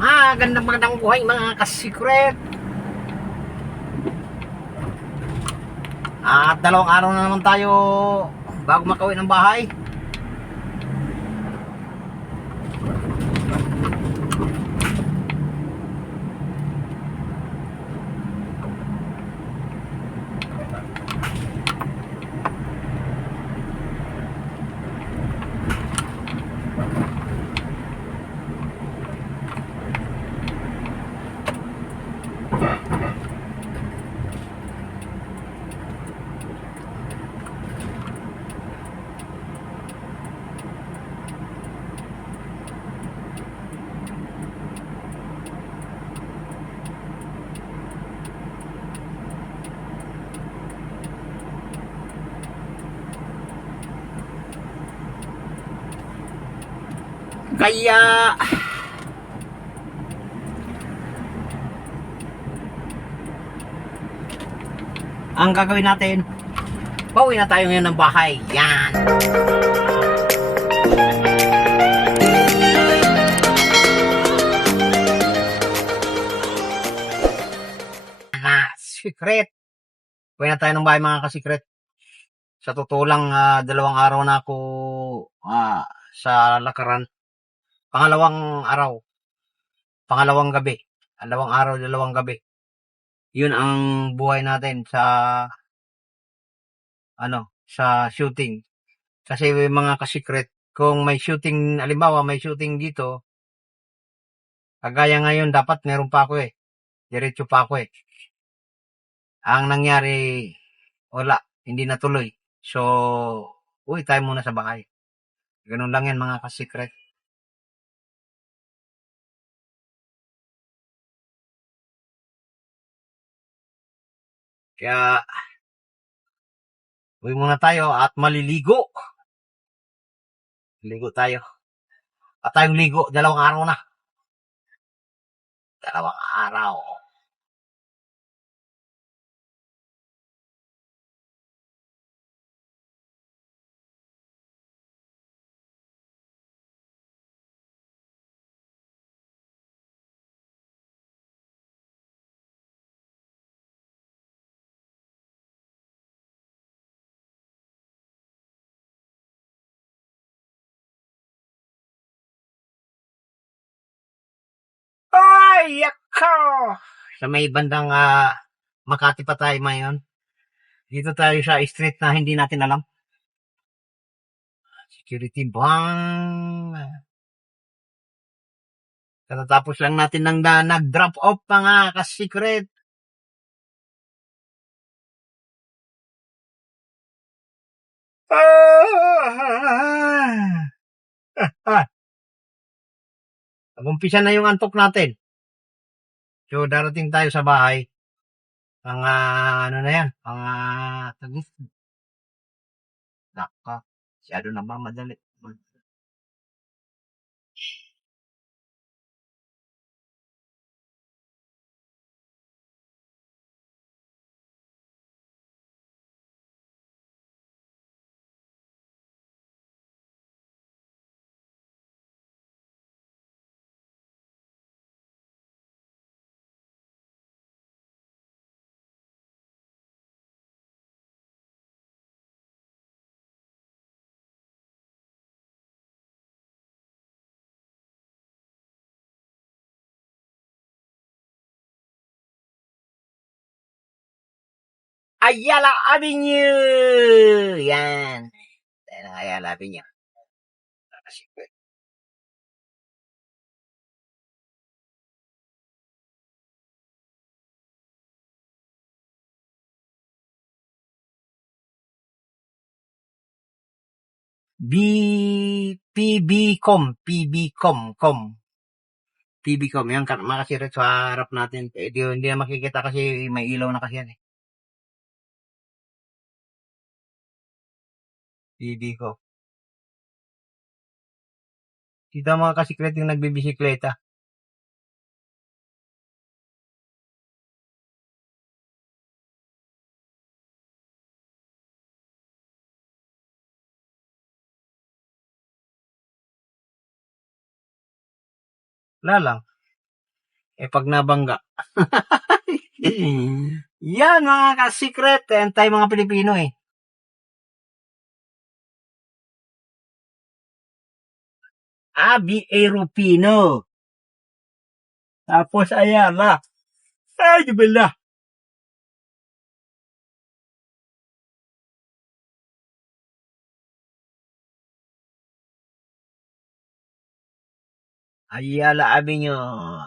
Magandang buhay mga ka-secret. At dalawang araw na naman tayo bago makauwi ng bahay. Kaya ang gagawin natin, pauwi na tayo ngayon ng bahay. Yan. Secret. Pauwi na tayo ng bahay mga ka-secret. Sa totoo lang, dalawang araw na ako sa lakaran. Pangalawang araw, pangalawang gabi, dalawang araw, dalawang gabi. Yun ang buhay natin sa shooting. Kasi mga ka-secret, kung may shooting, halimbawa may shooting dito, kagaya ngayon dapat meron pa ako diretso pa ako Ang nangyari, wala, hindi natuloy. So, uwi tayo muna sa bahay. Ganun lang yan mga ka-secret. Kaya, uwi muna tayo at maliligo. Ligo tayo. At tayong ligo, dalawang araw na. Dalawang araw. Ay, ako! Sa may bandang Makati pa tayo ngayon. Dito tayo sa street na hindi natin alam. Security bang. Katatapos lang natin nag-drop off mga ka-secret. Nag-umpisa na yung antok natin. So, darating tayo sa bahay. Ano na yan? Tagis. Naka. Masyado na ba madali? Ayala Avenue! Yan. Yan ang Ayala Avenue. Secret. PBCom. PBCom. Yan, makasiret sa harap natin. Hindi na makikita kasi may ilaw na kasi yan PBCom. Kita mga kasikret yung nagbibisikleta. Wala lang. pag nabangga. Yan mga ka-secret, yan tayo mga Pilipino eh. Aeropino. Tapos Ayala. Ay, dibala. Ayala Avenue.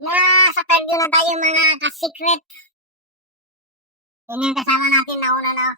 Nasa third na tayo mga ka-secret. Yun yung kasama natin nauna na.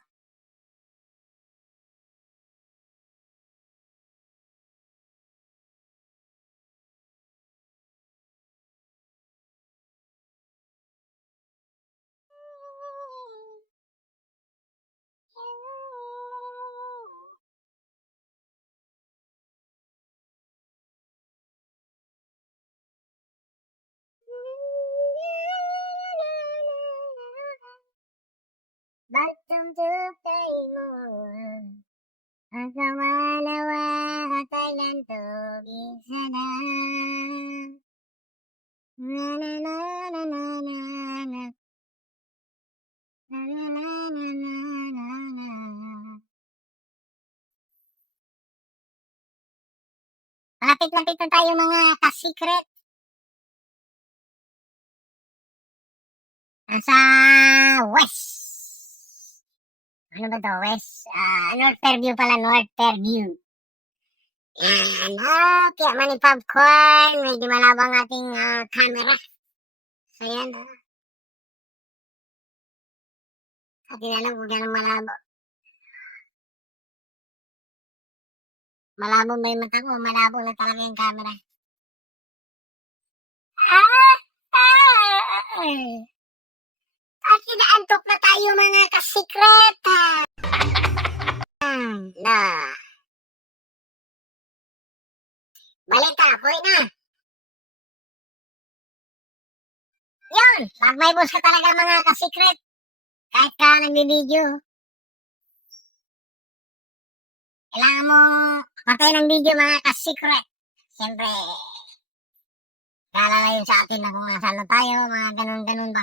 Bagtungtug tayo ang kamalawa at alantogin sana. Na na na na na na na. Na na na na na na na. Malapit-lapit na tayo mga ka-secret. Nasa west. Ano ba to? West? North Fairview pala. North Fairview. Yan. Kaya mani popcorn. Medyo malabang ating camera. So yan. Atin alam kung gano'ng malabo. Malabo ba yung mata ko? Malabo na talaga yung camera. At inaantok na tayo mga ka-secret. Na. Balita, hoy na. Yun, pag may boss ka talaga mga ka-secret, kahit ka nagbibideo, kailangan mo patay ng video mga ka-secret. Siyempre, kalala yun sa atin na kung nasaan na tayo, mga ganun-ganun ba.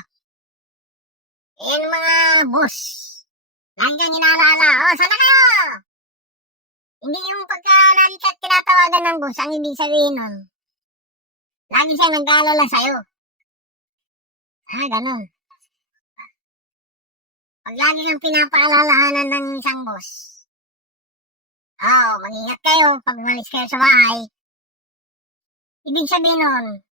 Yan mga boss. Lagi kang hinaalala, sana kayo? Hindi yung pagka lagi ka tinatawagan ng boss, ang ibig sabihin nun, lagi siya nag-aalala sa'yo. Ganun. Pag lagi kang pinapaalalahanan ng isang boss, mag-ingat kayo pag umalis kayo sa bahay. Ibig sabihin nun,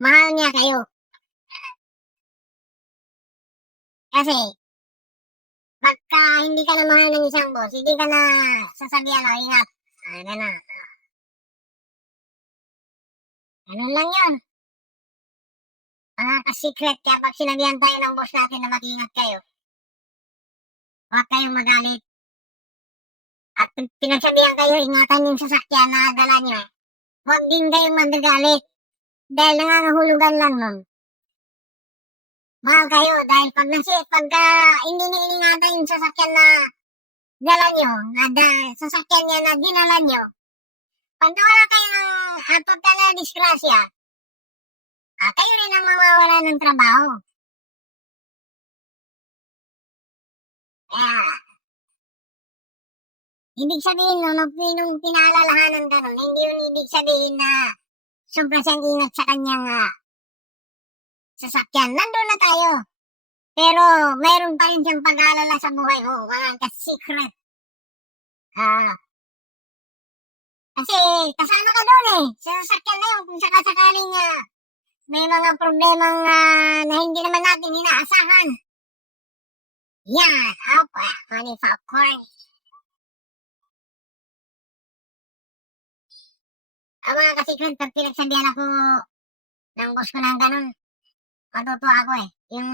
mahal niya kayo. Kasi, pagka hindi ka na mahal ng isang boss, hindi ka na sasabihan, ingat. Ganun. Ganun lang yun. Mga ka-secret, kaya pag sinabihan tayo ng boss natin na mag-ingat kayo, huwag kayong magalit. At pinagsabihan kayo, ingatan yung sasakyan na dala nyo, huwag din kayong magagalit. Dahil nangangahulugan lang nun. Mahal kayo dahil pagka hindi niyo iningatan yung sasakyan na dala nyo, sasakyan niya na dinala nyo, pag wala kayo ng pagka na disgrasya, kayo rin ang mawawala ng trabaho. Kaya, ibig sabihin nung pinaalalahanan ka nun, hindi yun ibig sabihin na sobrang siyang ingat sa kanyang sasakyan. Nandun na tayo. Pero, mayroon pa rin siyang pag-aalala sa buhay mo, mga ka-secret. Kasi, kasama ka doon sa sasakyan na yun, kung sakasakaling may mga problemang na hindi naman natin inaasahan. Yan, honey popcorn. Ang mga kasikret, pag pinagsabihan ako ng boss ko ng ganun, matutuwa ako eh. Yung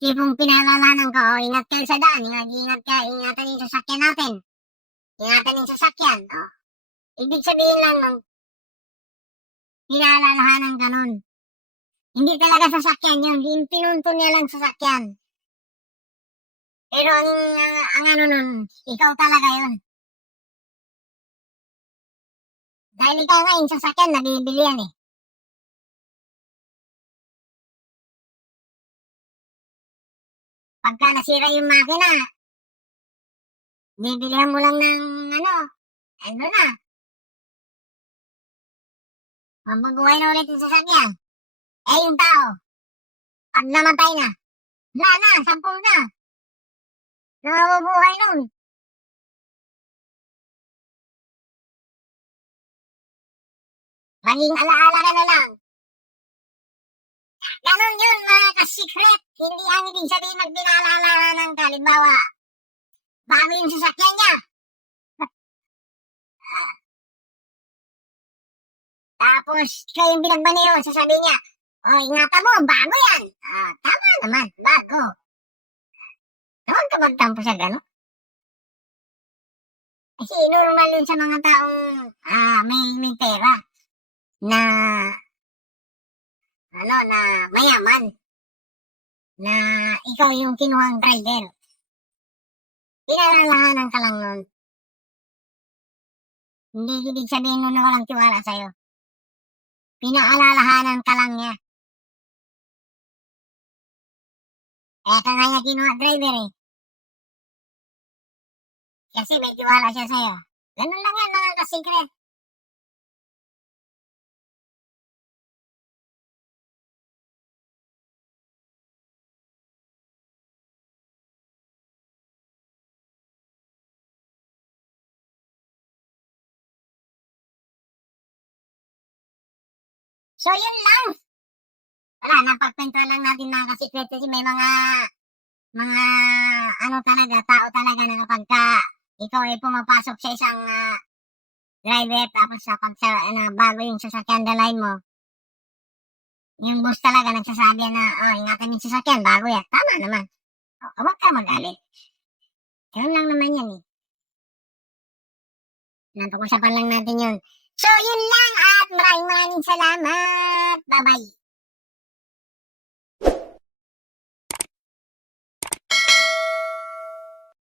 tipong pinalalanan ko, ingat kayo sa daan, ingat ka, ingatan yung sasakyan natin. Ingatan yung sasakyan. Ibig sabihin lang ng pinalalahanan ganun. Hindi talaga sasakyan yun, yung pinuntun niya lang sasakyan. Pero ang ano nun, ikaw talaga yun. Dahil ikaw nga yung sasakyan, nabibili yan eh. Pagka nasira yung makina, bibilihan mo lang ng ano na. Mabubuhay na ulit yung sasakyan. Eh yung tao, pag namatay na, wala na, sampung na. Nabubuhay nun. Maging alaala ka na lang. Ganon yun mga ka-secret. Hindi ang ibig sabihin magbinalalanan ka. Halimbawa, bago yung sasakyan niya. Tapos, siya yung binagbanero, sasabihin niya, ingatan mo, bago yan. Tama naman, bago. Huwag ka magtampo sa gano'n. Kasi normal yun sa mga taong may pera na na mayaman na ikaw yung kinuhang driver. Pinalalahanan ka lang nun. Hindi ibig sabihin nun na walang tiwala sa'yo. Pinaalalahanan ka lang niya. Ka nga niya kinuha driver eh. Kasi may tiwala siya sa'yo. Ganun lang yan mga ka-secret. So yun lang. Wala, napagpintuan lang natin mga ka-secret kasi may mga talaga, tao talaga na kapag ikaw ay pumapasok sa isang driver tapos bago yung sasakyan dalahin mo, yung boss talaga nagsasabi na, ingatan yung sasakyan, bago yan. Tama naman. Huwag ka magalit. Ganun lang naman yan eh. Napag-usapan lang natin yun. So, yun lang at maraming salamat. Bye-bye.